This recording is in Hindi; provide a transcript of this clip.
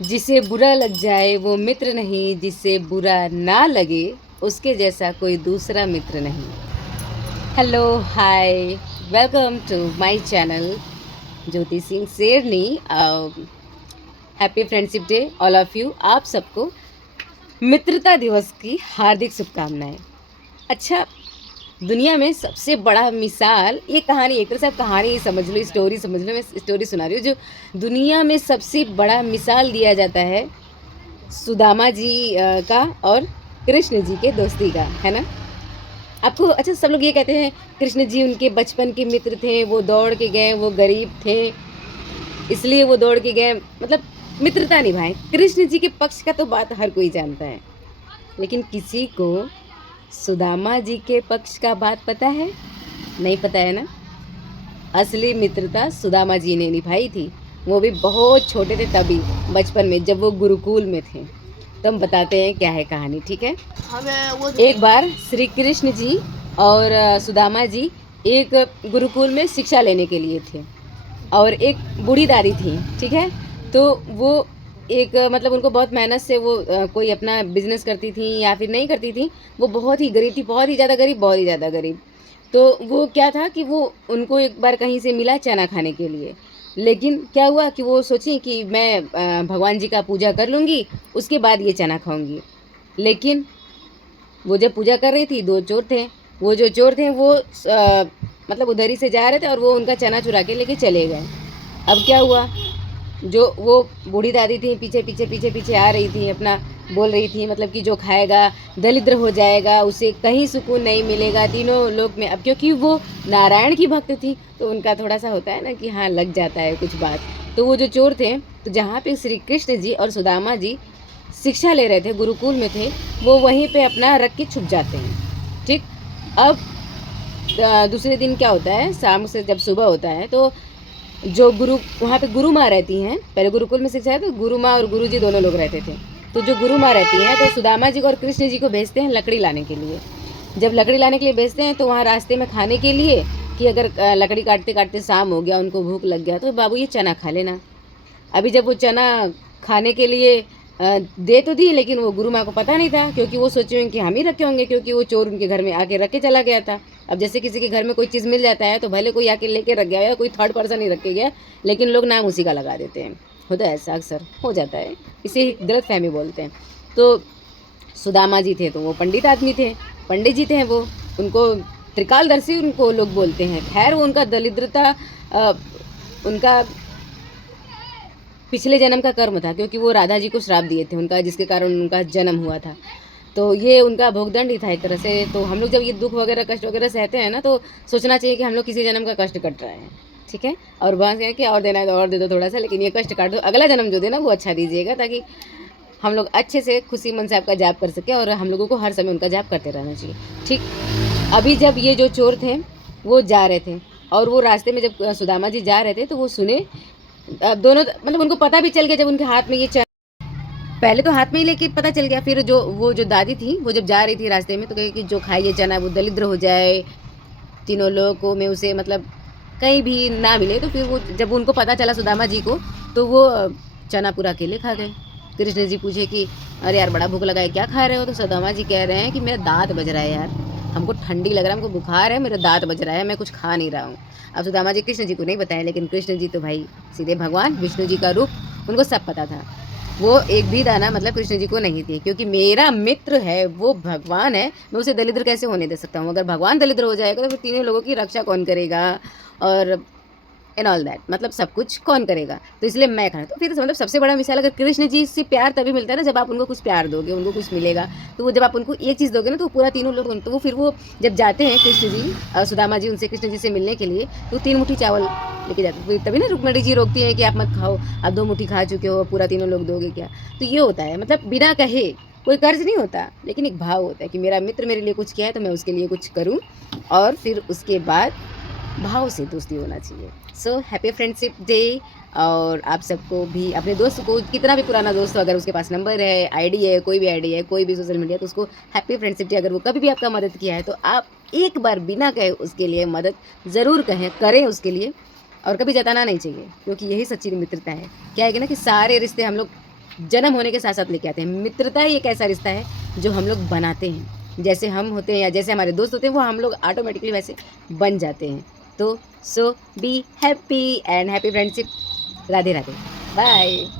जिसे बुरा लग जाए वो मित्र नहीं, जिसे बुरा ना लगे उसके जैसा कोई दूसरा मित्र नहीं। Hello, hi, welcome to my channel Jyoti Singh Sherni. Happy friendship day all of you. आप सबको मित्रता दिवस की हार्दिक शुभकामनाएं। अच्छा, दुनिया में सबसे बड़ा मिसाल ये कहानी, एक तरह से आप कहानी समझ लो, स्टोरी समझ लो, मैं स्टोरी सुना रही हूँ। जो दुनिया में सबसे बड़ा मिसाल दिया जाता है सुदामा जी का और कृष्ण जी के दोस्ती का, है ना। आपको अच्छा, सब लोग ये कहते हैं कृष्ण जी उनके बचपन के मित्र थे, वो दौड़ के गए, वो गरीब थे इसलिए वो दौड़ के गए, मतलब मित्रता निभाए। कृष्ण जी के पक्ष का तो बात हर कोई जानता है, लेकिन किसी को सुदामा जी के पक्ष का बात पता है? नहीं पता है ना। असली मित्रता सुदामा जी ने निभाई थी, वो भी बहुत छोटे थे तभी, बचपन में जब वो गुरुकुल में थे। तो हम बताते हैं क्या है कहानी, ठीक है। एक बार श्री कृष्ण जी और सुदामा जी एक गुरुकुल में शिक्षा लेने के लिए थे, और एक बूढ़ी दादी थी, ठीक है। तो वो एक मतलब उनको बहुत मेहनत से वो कोई अपना बिजनेस करती थी या फिर नहीं करती थी। वो बहुत ही गरीब थी, बहुत ही ज़्यादा गरीब, बहुत ही ज़्यादा गरीब। तो वो क्या था कि वो उनको एक बार कहीं से मिला चना खाने के लिए, लेकिन क्या हुआ कि वो सोची कि मैं भगवान जी का पूजा कर लूँगी, उसके बाद ये चना खाऊंगी। लेकिन वो जब पूजा कर रही थी, दो चोर थे। वो जो चोर थे वो मतलब उधर ही से जा रहे थे और वो उनका चना चुरा के लेके चले गए। अब क्या हुआ, जो वो बूढ़ी दादी थी पीछे पीछे पीछे पीछे आ रही थी, अपना बोल रही थी मतलब कि जो खाएगा दरिद्र हो जाएगा, उसे कहीं सुकून नहीं मिलेगा तीनों लोक में। अब क्योंकि वो नारायण की भक्त थी तो उनका थोड़ा सा होता है ना कि हाँ, लग जाता है कुछ बात। तो वो जो चोर थे, तो जहाँ पे श्री कृष्ण जी और सुदामा जी शिक्षा ले रहे थे, गुरुकुल में थे, वो वहीं पे अपना रख के छुप जाते हैं, ठीक। अब दूसरे दिन क्या होता है, शाम से जब सुबह होता है तो जो गुरु वहाँ पे गुरु माँ रहती हैं, पहले गुरुकुल में शिक्षा है तो गुरु माँ और गुरु जी दोनों लोग रहते थे। तो जो गुरु माँ रहती हैं तो सुदामा जी को और कृष्ण जी को भेजते हैं लकड़ी लाने के लिए। जब लकड़ी लाने के लिए भेजते हैं तो वहाँ रास्ते में खाने के लिए कि अगर लकड़ी काटते काटते शाम हो गया, उनको भूख लग गया, तो बाबू ये चना खा लेना। अभी जब वो चना खाने के लिए दे तो दी, लेकिन वो गुरु माँ को पता नहीं था, क्योंकि वो सोचे होंगे कि हम ही रखे होंगे, क्योंकि वो चोर उनके घर में आके रख के चला गया था। अब जैसे किसी के घर में कोई चीज़ मिल जाता है तो भले कोई आके लेके रख गया या कोई थर्ड पर्सन ही रख के गया, लेकिन लोग नाम उसी का लगा देते हैं। होता है ऐसा, अक्सर हो जाता है, इसे गलत फहमी बोलते हैं। तो सुदामा जी थे तो वो पंडित आदमी थे, पंडित जी थे वो, उनको त्रिकालदर्शी उनको लोग बोलते हैं। खैर वो उनका दरिद्रता उनका पिछले जन्म का कर्म था, क्योंकि वो राधा जी को श्राप दिए थे उनका, जिसके कारण उनका जन्म हुआ था। तो ये उनका भोगदंड ही था एक तरह से। तो हम लोग जब ये दुख वगैरह कष्ट वगैरह सहते हैं ना, तो सोचना चाहिए कि हम लोग किसी जन्म का कष्ट कट रहे हैं, ठीक है। और वहाँ से कि और देना है तो और दे दो थोड़ा सा, लेकिन ये कष्ट काट दो, अगला जन्म जो देना वो अच्छा दीजिएगा, ताकि हम लोग अच्छे से खुशी मन से आपका जाप कर सके, और हम लोगों को हर समय उनका जाप करते रहना चाहिए, ठीक। अभी जब ये जो चोर थे वो जा रहे थे, और वो रास्ते में जब सुदामा जी जा रहे थे तो वो सुने दोनों, मतलब उनको पता भी चल गया जब उनके हाथ में ये पहले तो हाथ में ही लेके पता चल गया। फिर जो वो जो दादी थी वो जब जा रही थी रास्ते में तो कही कि जो खाए ये चना वो दरिद्र हो जाए, तीनों लोगों में उसे मतलब कहीं भी ना मिले। तो फिर वो जब उनको पता चला सुदामा जी को, तो वो चना पूरा अकेले खा गए। कृष्ण जी पूछे कि अरे यार बड़ा भूख लगा है, क्या खा रहे हो? तो सुदामा जी कह रहे हैं कि मेरा दांत बज रहा है यार, हमको ठंडी लग रहा है, हमको बुखार है, मेरा दांत बज रहा है, मैं कुछ खा नहीं रहा हूँ। अब सुदामा जी कृष्ण जी को नहीं बताया, लेकिन कृष्ण जी तो भाई सीधे भगवान विष्णु जी का रूप, उनको सब पता था। वो एक भी दाना मतलब कृष्ण जी को नहीं थी, क्योंकि मेरा मित्र है, वो भगवान है, मैं उसे दरिद्र कैसे होने दे सकता हूँ? अगर भगवान दरिद्र हो जाएगा तो फिर तीनों लोगों की रक्षा कौन करेगा, और एंड ऑल दैट, मतलब सब कुछ कौन करेगा? तो इसलिए मैं खड़ा। तो फिर मतलब सबसे बड़ा मिसाल, अगर कृष्ण जी से प्यार तभी मिलता है ना जब आप उनको कुछ प्यार दोगे, उनको कुछ मिलेगा। तो वो जब आप उनको एक चीज़ दोगे ना तो पूरा तीनों लोग, तो वो फिर वो जब जाते हैं कृष्ण जी सुदामा जी उनसे कृष्ण जी से मिलने के लिए, तो 3 मुट्ठी चावल लेके जाते, फिर तभी ना रुक्मणी जी रोकती हैं कि आप मत खाओ, आप 2 मुट्ठी खा चुके हो, पूरा तीनों लोग दोगे क्या? तो ये होता है, मतलब बिना कहे कोई कर्ज नहीं होता, लेकिन एक भाव होता है कि मेरा मित्र मेरे लिए कुछ किया है तो मैं उसके लिए कुछ करूँ, और फिर उसके बाद भाव से दोस्ती होना चाहिए। So happy friendship day. और आप सबको भी, अपने दोस्त को, कितना भी पुराना दोस्त हो, अगर उसके पास नंबर है, आईडी है, कोई भी आईडी है, कोई भी सोशल मीडिया, तो उसको हैप्पी फ्रेंडशिप डे। अगर वो कभी भी आपका मदद किया है तो आप एक बार बिना कहे उसके लिए मदद ज़रूर करें उसके लिए, और कभी जताना नहीं चाहिए, क्योंकि यही सच्ची मित्रता है। क्या है कि ना कि सारे रिश्ते हम लोग जन्म होने के साथ साथ लेके आते हैं। मित्रता ही एक ऐसा रिश्ता है जो हम लोग बनाते हैं, जैसे हम होते हैं या जैसे हमारे दोस्त होते हैं वो हम लोग ऑटोमेटिकली वैसे बन जाते हैं। तो so be happy and happy friendship. Radhe Radhe, bye.